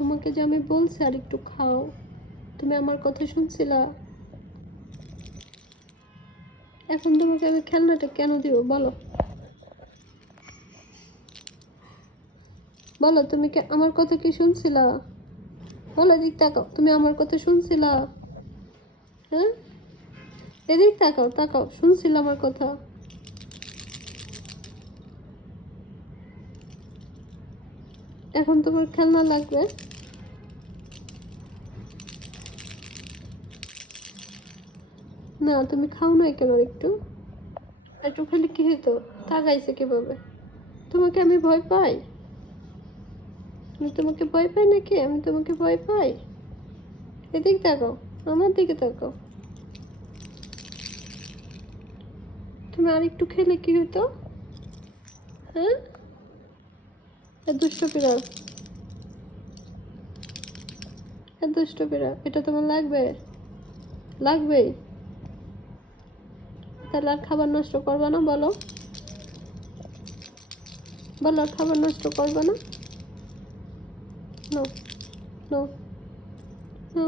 তোমাকে যে আমি বলছি আর একটু খাও, তুমি আমার কথা শুনছিলা? এখন তোমাকে আমি খেলনাটা কেন দিব বলো? বলো, তুমি কি আমার কথা কি শুনছিলা? বলো, এদিক তাকাও, তুমি আমার কথা শুনছিলা? হ্যাঁ, এদিক তাকাও, তাকাও, শুনছিল আমার কথা? এখন তোমার খেলনা লাগবে? না, তুমি খাও না কেন? একটু একটু খেলে কি হতো? তাকাইছে কিভাবে? তোমাকে আমি ভয় পাই? আমি তোমাকে ভয় পাই নাকি? আমি তোমাকে ভয় পাই? এদিক তাকাও, আমার দিকে তাকাও। তুমি আর একটু খেলে কি হতো? হ্যাঁ, দুষ্ট বিড়াল, দুষ্ট বিড়াল, এটা তোমার লাগবে? লাগবেই। তাহলে আর খাবার নষ্ট করবে না? বলো, বলো, আর খাবার নষ্ট করবে না? নো, নো, নো,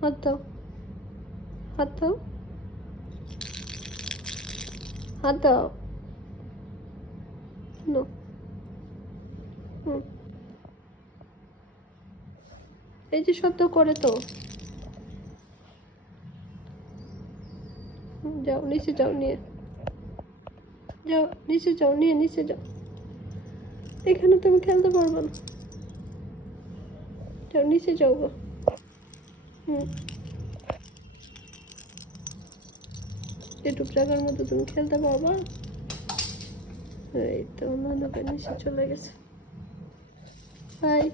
হাত দাও, হাত দাও, হাত দাও। নো, হুম, এই যে শব্দ করে তো। যাও নিচে যাও, নিয়ে যাও, নিচে যাও, নিয়ে নিচে যাও। এখানে তুমি খেলতে পারবে না। যাও নিচে যাও গো। হুম, এটুক জায়গার মধ্যে তুমি খেলতে পারবা? এই তো ননদের নিচে চলে গেছে। বাই।